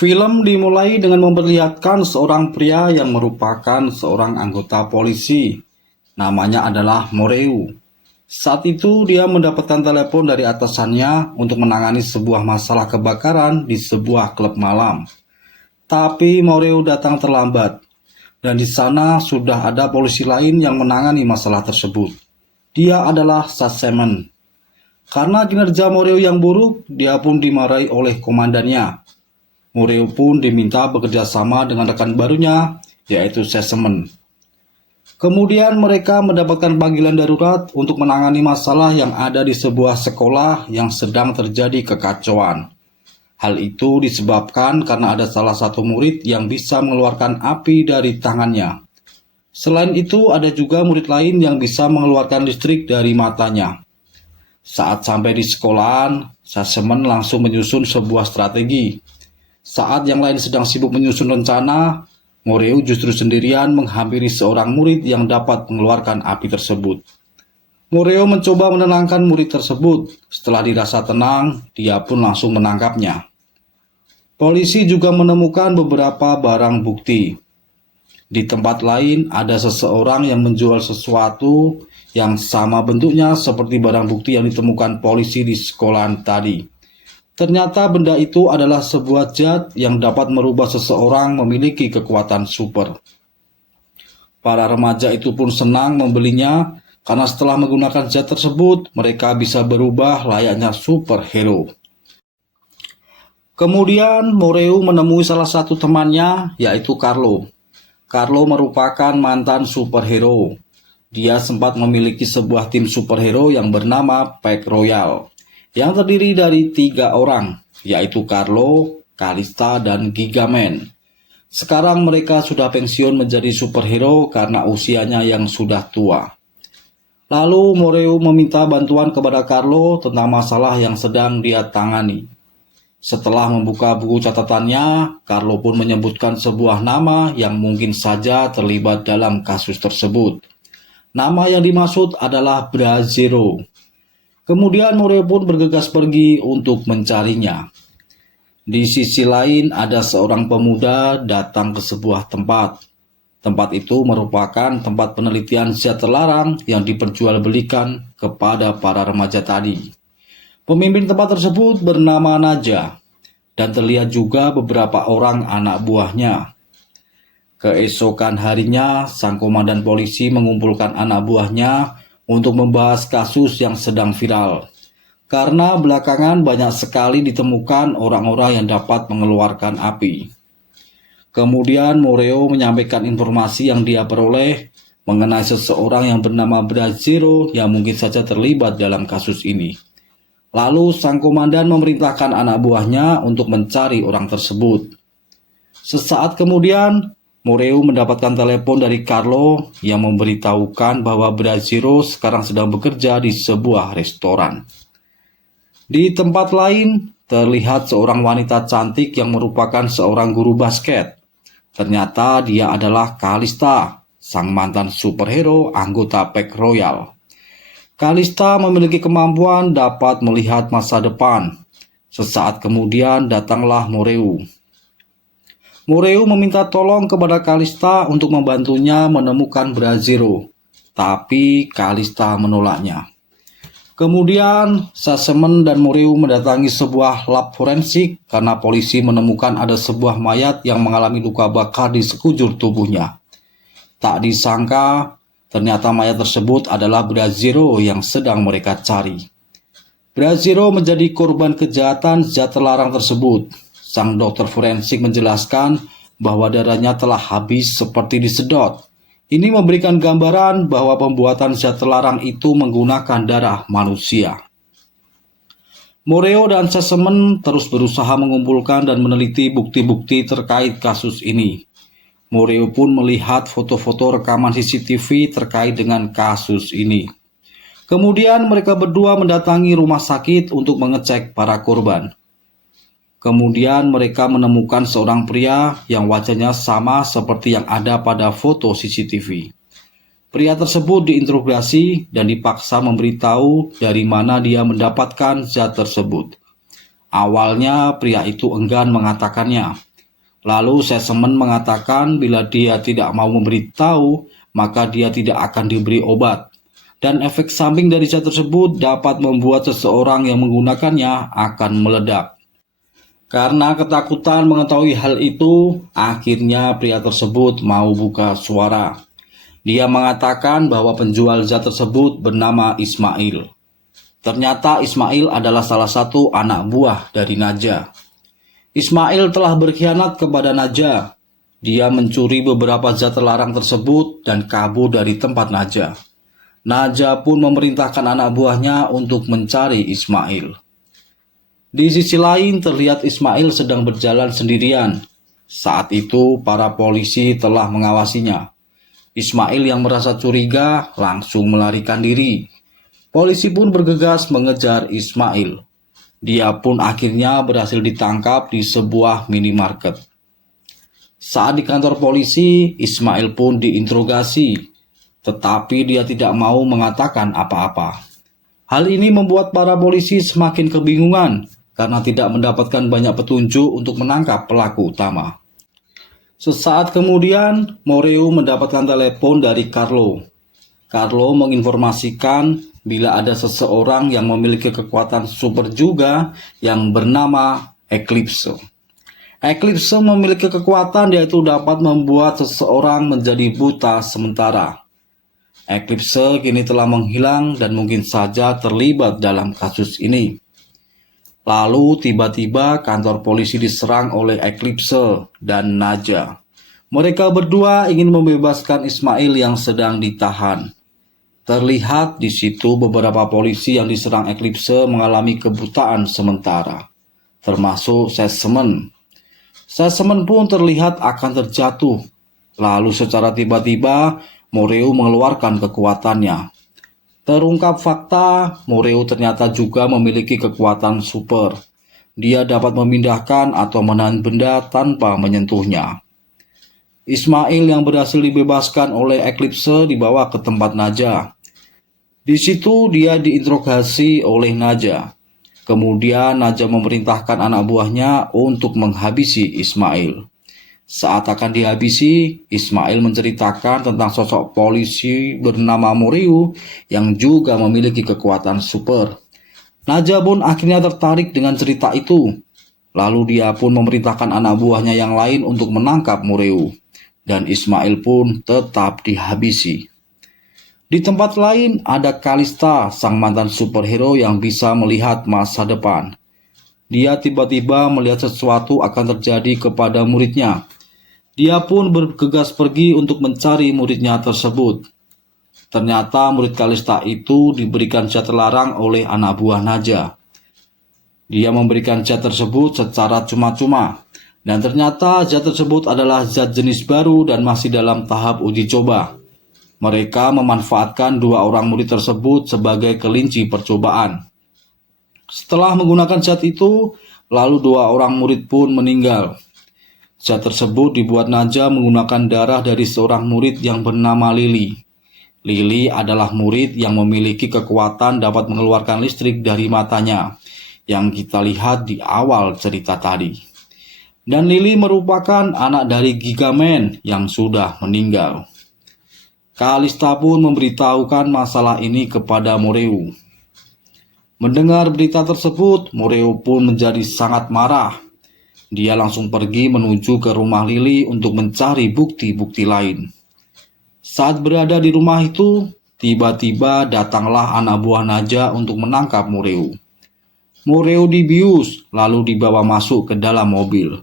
Film dimulai dengan memperlihatkan seorang pria yang merupakan seorang anggota polisi. Namanya adalah Moreu. Saat itu dia mendapatkan telepon dari atasannya untuk menangani sebuah masalah kebakaran di sebuah klub malam. Tapi Moreu datang terlambat, dan di sana sudah ada polisi lain yang menangani masalah tersebut. Dia adalah Sasseman. Karena kinerja Moreu yang buruk, dia pun dimarahi oleh komandannya. Moreu pun diminta bekerja sama dengan rekan barunya, yaitu Sasseman. Kemudian mereka mendapatkan panggilan darurat untuk menangani masalah yang ada di sebuah sekolah yang sedang terjadi kekacauan. Hal itu disebabkan karena ada salah satu murid yang bisa mengeluarkan api dari tangannya. Selain itu, ada juga murid lain yang bisa mengeluarkan listrik dari matanya. Saat sampai di sekolahan, Sasseman langsung menyusun sebuah strategi. Saat yang lain sedang sibuk menyusun rencana, Moreu justru sendirian menghampiri seorang murid yang dapat mengeluarkan api tersebut. Moreu mencoba menenangkan murid tersebut. Setelah dirasa tenang, dia pun langsung menangkapnya. Polisi juga menemukan beberapa barang bukti. Di tempat lain ada seseorang yang menjual sesuatu yang sama bentuknya seperti barang bukti yang ditemukan polisi di sekolahan tadi. Ternyata benda itu adalah sebuah zat yang dapat merubah seseorang memiliki kekuatan super. Para remaja itu pun senang membelinya karena setelah menggunakan zat tersebut, mereka bisa berubah layaknya superhero. Kemudian Moreu menemui salah satu temannya, yaitu Carlo. Carlo merupakan mantan superhero. Dia sempat memiliki sebuah tim superhero yang bernama Pack Royal, yang terdiri dari 3 orang, yaitu Carlo, Calista, dan Gigaman. Sekarang mereka sudah pensiun menjadi superhero karena usianya yang sudah tua. Lalu Moreu meminta bantuan kepada Carlo tentang masalah yang sedang dia tangani. Setelah membuka buku catatannya, Carlo pun menyebutkan sebuah nama yang mungkin saja terlibat dalam kasus tersebut. Nama yang dimaksud adalah Brazero. Kemudian Moreu pun bergegas pergi untuk mencarinya. Di sisi lain ada seorang pemuda datang ke sebuah tempat. Tempat itu merupakan tempat penelitian zat terlarang yang diperjualbelikan kepada para remaja tadi. Pemimpin tempat tersebut bernama Naja, dan terlihat juga beberapa orang anak buahnya. Keesokan harinya, sang komandan polisi mengumpulkan anak buahnya untuk membahas kasus yang sedang viral. Karena belakangan banyak sekali ditemukan orang-orang yang dapat mengeluarkan api. Kemudian Moreu menyampaikan informasi yang dia peroleh mengenai seseorang yang bernama Brazero yang mungkin saja terlibat dalam kasus ini. Lalu sang komandan memerintahkan anak buahnya untuk mencari orang tersebut. Sesaat kemudian, Moreu mendapatkan telepon dari Carlo yang memberitahukan bahwa Brazero sekarang sedang bekerja di sebuah restoran. Di tempat lain, terlihat seorang wanita cantik yang merupakan seorang guru basket. Ternyata dia adalah Calista, sang mantan superhero anggota Pack Royal. Calista memiliki kemampuan dapat melihat masa depan. Sesaat kemudian datanglah Moreu. Moreu meminta tolong kepada Calista untuk membantunya menemukan Brazero, tapi Calista menolaknya. Kemudian Sasseman dan Moreu mendatangi sebuah lab forensik karena polisi menemukan ada sebuah mayat yang mengalami luka bakar di sekujur tubuhnya. Tak disangka, ternyata mayat tersebut adalah Brazero yang sedang mereka cari. Brazero menjadi korban kejahatan zat terlarang tersebut. Sang dokter forensik menjelaskan bahwa darahnya telah habis seperti disedot. Ini memberikan gambaran bahwa pembuatan zat terlarang itu menggunakan darah manusia. Moreu dan Sasseman terus berusaha mengumpulkan dan meneliti bukti-bukti terkait kasus ini. Moreu pun melihat foto-foto rekaman CCTV terkait dengan kasus ini. Kemudian mereka berdua mendatangi rumah sakit untuk mengecek para korban. Kemudian mereka menemukan seorang pria yang wajahnya sama seperti yang ada pada foto CCTV. Pria tersebut diinterogasi dan dipaksa memberitahu dari mana dia mendapatkan zat tersebut. Awalnya pria itu enggan mengatakannya, Lalu Sesemen mengatakan bila dia tidak mau memberitahu, maka dia tidak akan diberi obat. Dan efek samping dari zat tersebut dapat membuat seseorang yang menggunakannya akan meledak. Karena ketakutan mengetahui hal itu, akhirnya pria tersebut mau buka suara. Dia mengatakan bahwa penjual zat tersebut bernama Ismail. Ternyata Ismail adalah salah satu anak buah dari Najah. Ismail telah berkhianat kepada Najah. Dia mencuri beberapa zat terlarang tersebut dan kabur dari tempat Najah. Najah pun memerintahkan anak buahnya untuk mencari Ismail. Di sisi lain terlihat Ismail sedang berjalan sendirian. Saat itu para polisi telah mengawasinya. Ismail yang merasa curiga langsung melarikan diri. Polisi pun bergegas mengejar Ismail. Dia pun akhirnya berhasil ditangkap di sebuah minimarket. Saat di kantor polisi, Ismail pun diinterogasi, tetapi dia tidak mau mengatakan apa-apa. Hal ini membuat para polisi semakin kebingungan karena tidak mendapatkan banyak petunjuk untuk menangkap pelaku utama. Sesaat kemudian, Moreu mendapatkan telepon dari Carlo. Carlo menginformasikan bila ada seseorang yang memiliki kekuatan super juga yang bernama Eclipse. Eclipse memiliki kekuatan yaitu dapat membuat seseorang menjadi buta sementara. Eclipse kini telah menghilang dan mungkin saja terlibat dalam kasus ini. Lalu tiba-tiba kantor polisi diserang oleh Eclipse dan Najah. Mereka berdua ingin membebaskan Ismail yang sedang ditahan. Terlihat di situ beberapa polisi yang diserang Eclipse mengalami kebutaan sementara, termasuk Sesemen. Sesemen pun terlihat akan terjatuh. Lalu secara tiba-tiba Moreu mengeluarkan kekuatannya. Terungkap fakta, Moreu ternyata juga memiliki kekuatan super. Dia dapat memindahkan atau menahan benda tanpa menyentuhnya. Ismail yang berhasil dibebaskan oleh Eclipse dibawa ke tempat Najah. Di situ dia diinterogasi oleh Najah. Kemudian Najah memerintahkan anak buahnya untuk menghabisi Ismail. Saat akan dihabisi, Ismail menceritakan tentang sosok polisi bernama Moreu yang juga memiliki kekuatan super. Najah pun akhirnya tertarik dengan cerita itu. Lalu dia pun memerintahkan anak buahnya yang lain untuk menangkap Moreu. Dan Ismail pun tetap dihabisi. Di tempat lain ada Kalista, sang mantan superhero yang bisa melihat masa depan. Dia tiba-tiba melihat sesuatu akan terjadi kepada muridnya. Dia pun bergegas pergi untuk mencari muridnya tersebut. Ternyata murid Kalista itu diberikan zat terlarang oleh anak buah Najah. Dia memberikan zat tersebut secara cuma-cuma. Dan ternyata zat tersebut adalah zat jenis baru dan masih dalam tahap uji coba. Mereka memanfaatkan dua orang murid tersebut sebagai kelinci percobaan. Setelah menggunakan zat itu, lalu dua orang murid pun meninggal. Zat tersebut dibuat Najah menggunakan darah dari seorang murid yang bernama Lily. Lily adalah murid yang memiliki kekuatan dapat mengeluarkan listrik dari matanya, yang kita lihat di awal cerita tadi. Dan Lily merupakan anak dari Gigaman yang sudah meninggal. Kalista pun memberitahukan masalah ini kepada Moreu. Mendengar berita tersebut, Moreu pun menjadi sangat marah. Dia langsung pergi menuju ke rumah Lily untuk mencari bukti-bukti lain. Saat berada di rumah itu, tiba-tiba datanglah anak buah Najah untuk menangkap Moreu. Moreu dibius, lalu dibawa masuk ke dalam mobil.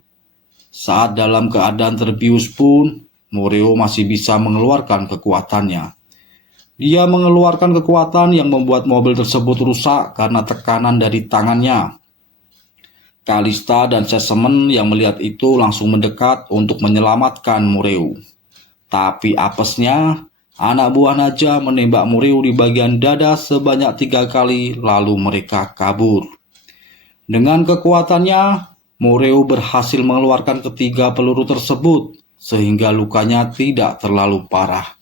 Saat dalam keadaan terbius pun, Moreu masih bisa mengeluarkan kekuatannya. Dia mengeluarkan kekuatan yang membuat mobil tersebut rusak karena tekanan dari tangannya. Kalista dan Sesemen yang melihat itu langsung mendekat untuk menyelamatkan Moreu. Tapi apesnya, anak buah Najah menembak Moreu di bagian dada sebanyak 3 kali lalu mereka kabur. Dengan kekuatannya, Moreu berhasil mengeluarkan ketiga peluru tersebut sehingga lukanya tidak terlalu parah.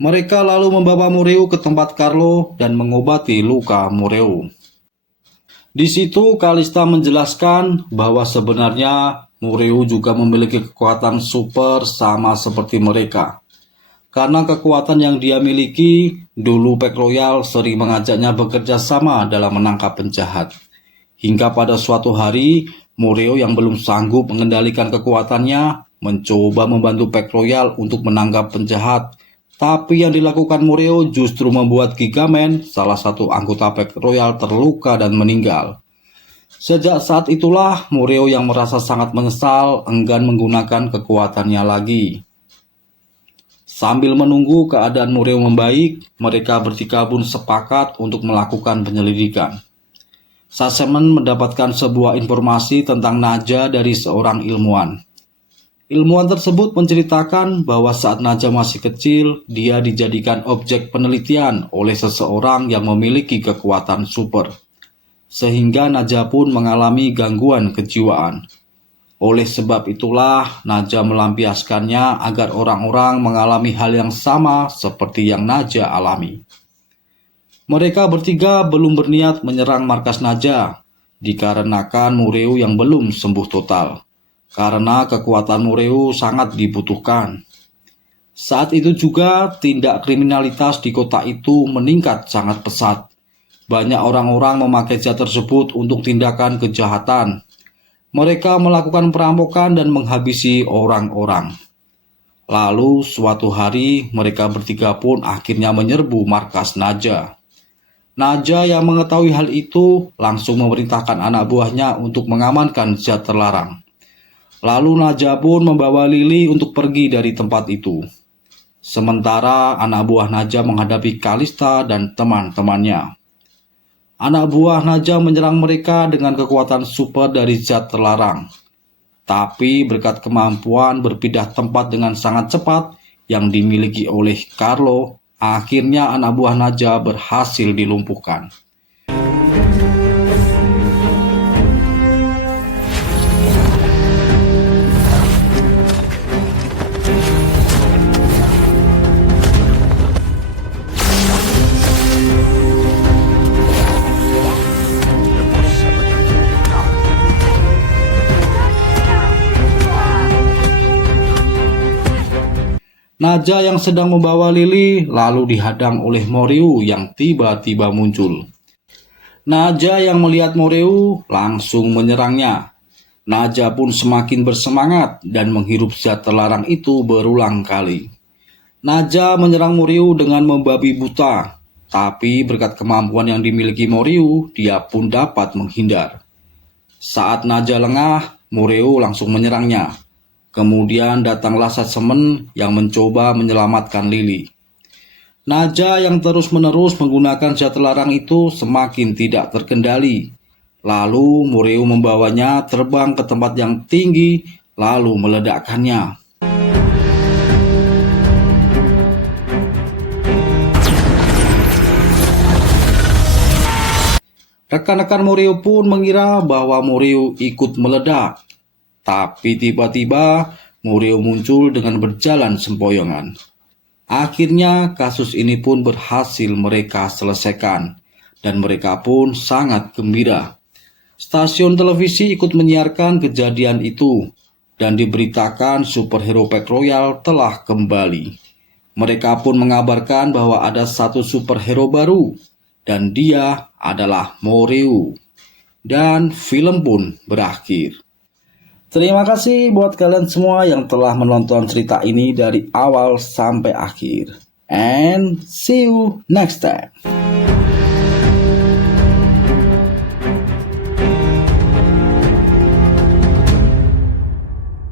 Mereka lalu membawa Moreu ke tempat Carlo dan mengobati luka Moreu. Di situ Kalista menjelaskan bahwa sebenarnya Moreu juga memiliki kekuatan super sama seperti mereka. Karena kekuatan yang dia miliki, dulu Pack Royal sering mengajaknya bekerja sama dalam menangkap penjahat. Hingga pada suatu hari, Moreu yang belum sanggup mengendalikan kekuatannya, mencoba membantu Pack Royal untuk menangkap penjahat. Tapi yang dilakukan Moreu justru membuat Gigaman, salah satu anggota Pack Royal, terluka dan meninggal. Sejak saat itulah, Moreu yang merasa sangat menyesal enggan menggunakan kekuatannya lagi. Sambil menunggu keadaan Moreu membaik, mereka bertiga pun sepakat untuk melakukan penyelidikan. Sasseman mendapatkan sebuah informasi tentang Naja dari seorang ilmuwan. Ilmuwan tersebut menceritakan bahwa saat Naja masih kecil, dia dijadikan objek penelitian oleh seseorang yang memiliki kekuatan super. Sehingga Naja pun mengalami gangguan kejiwaan. Oleh sebab itulah, Naja melampiaskannya agar orang-orang mengalami hal yang sama seperti yang Naja alami. Mereka bertiga belum berniat menyerang markas Naja, dikarenakan Moreu yang belum sembuh total, karena kekuatan Moreu sangat dibutuhkan. Saat itu juga, tindak kriminalitas di kota itu meningkat sangat pesat. Banyak orang-orang memakai zat tersebut untuk tindakan kejahatan. Mereka melakukan perampokan dan menghabisi orang-orang. Lalu suatu hari mereka bertiga pun akhirnya menyerbu markas Naja. Naja yang mengetahui hal itu langsung memerintahkan anak buahnya untuk mengamankan zat terlarang. Lalu Naja pun membawa Lily untuk pergi dari tempat itu. Sementara anak buah Naja menghadapi Kalista dan teman-temannya. Anak buah Naja menyerang mereka dengan kekuatan super dari zat terlarang. Tapi berkat kemampuan berpindah tempat dengan sangat cepat yang dimiliki oleh Carlo, akhirnya anak buah Naja berhasil dilumpuhkan. Naja yang sedang membawa Lily lalu dihadang oleh Moreu yang tiba-tiba muncul. Naja yang melihat Moreu langsung menyerangnya. Naja pun semakin bersemangat dan menghirup zat terlarang itu berulang kali. Naja menyerang Moreu dengan membabi buta, tapi berkat kemampuan yang dimiliki Moreu, dia pun dapat menghindar. Saat Naja lengah, Moreu langsung menyerangnya. Kemudian datanglah Sasseman yang mencoba menyelamatkan Lily. Naja yang terus-menerus menggunakan zat terlarang itu semakin tidak terkendali. Lalu Moreu membawanya terbang ke tempat yang tinggi, lalu meledakkannya. Rekan-rekan Moreu pun mengira bahwa Moreu ikut meledak. Tapi tiba-tiba Moreu muncul dengan berjalan sempoyongan. Akhirnya kasus ini pun berhasil mereka selesaikan dan mereka pun sangat gembira. Stasiun televisi ikut menyiarkan kejadian itu dan diberitakan superhero Pack Royal telah kembali. Mereka pun mengabarkan bahwa ada satu superhero baru dan dia adalah Moreu. Dan film pun berakhir. Terima kasih buat kalian semua yang telah menonton cerita ini dari awal sampai akhir. And see you next time.